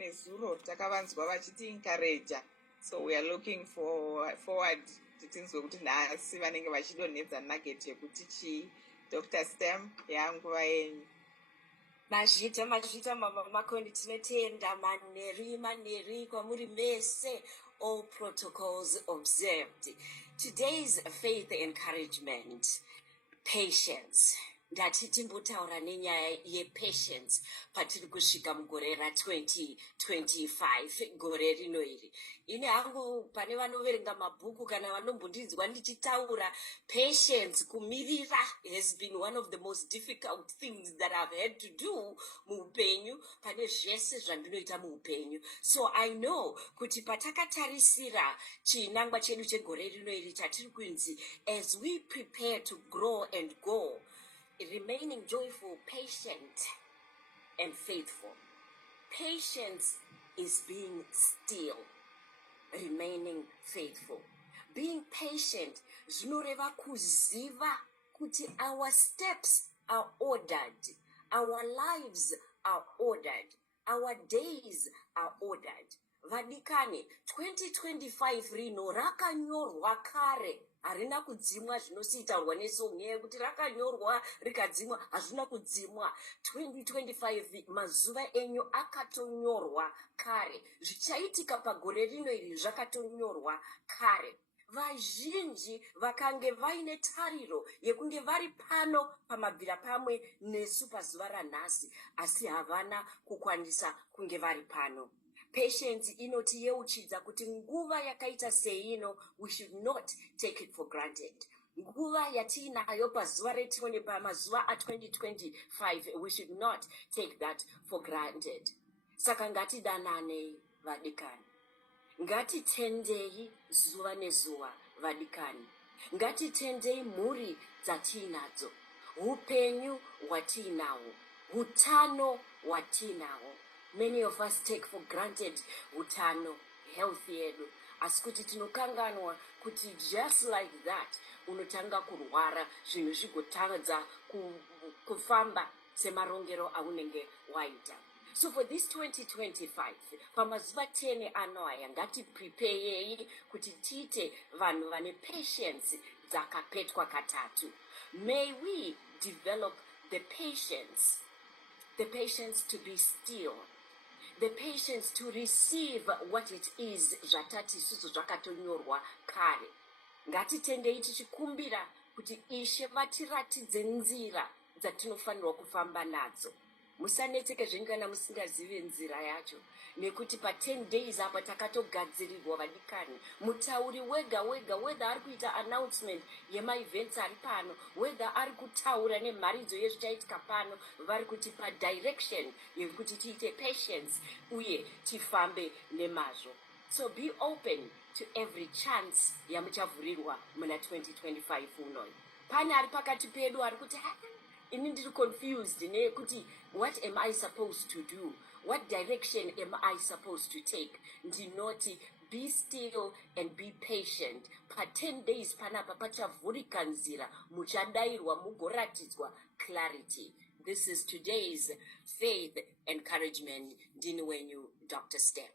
nezuro takavanzwa vachiti encourage, so we are looking forward titinzwe kuti nhasi vanenge vachidonhedza nugget yekuti chii. DrStem yanguva yenyu. Mazvita mama makondi tinotenda maneri kwamuri mese, all protocols observed. Today's faith encouragement, patience. Ndatiti mbotaura nenyaya yepatience patiri kusvika mugore ra2025 gore rino iri. Ine hangu pane vanoverenga mabhuku kana vanombondinzwa ndichitaura, patience, kumirira, has been one of the most difficult things that I've had to do muupenyu pane zvese zvandinoita muupenyu. So I know kuti patakatarisira chinangwa chedu chegore rino iri chatiri kunzi, as we prepare to grow and go, remaining joyful, patient, and faithful. Patience is being still, remaining faithful. Being patient, zvinoreva kuziva kuti our steps are ordered, our lives are ordered, our days are ordered. Vadikani, 2025 rino rakanyorwa kare. Harina kudzimwa zvinosiitaurwa nesong yekuti rakanyorwa rikadzimwa, hazvina kudzimwa. 2025 mazuva enyu akatonyorwa kare. Zvichaitika pagore rino iri zvakatonyorwa kare. Vazhinji vakange vaine tariro yekunge vari pano pamabvira pamwe nesu pazuva ranhasi, asi havana kukwanisa kunge vari pano. Patience inotiyeuchidza kuti nguva yakaita seino, we should not take it for granted. Nguva yatinayo pazuva retone pamazuva a2025, we should not take that for granted. Saka ngatidanane vadikani. Ngatitendei zuva nezuva vadikani. Ngatitendei mhuri dzatinadzo. Upenyu watinawo. Utano watinawo. Many of us take for granted utano, health yedu. Asikuti tinokanganwa kuti just like that, unotanga kurwara, zvinhu zvigotadza kufamba semarongero aunenge waita. So for this 2025, pamazuva 10 anoaya, ngatiprepare kuti tiite vanhu vane patience dzakapetwa katatu. May we develop the patience to be still, the patience to receive what it is zvatati isusu zvakatonyorwa kare. Ngatitendei tichikumbira kuti Ishe vatiratidze nzira dzatinofanirwa kufamba nadzo. Musanetseke zvenyu kana musingazivi nzira yacho, nekuti pa 10 days apa takatogadzirirwa vadikani. Mutauri wega whether ari kuita announcement yema-events ari pano, whether ari kutaura nemharidzo yezvichaitika pano, vari kutipa direction yekuti tiite patience uye tifambe nemazvo. So be open to every chance yamuchavhurirwa muna 2025 unoyi. Pane ari pakati pedu ari kuti ini ndiri confused nekuti what am I supposed to do? What direction am I supposed to take? Ndinoti be still and be patient. Pa 10 days panapa pachavhurika nzira, muchadairwa mugoratidzwa clarity. This is today's faith encouragement. Ndini wenyu DrStem.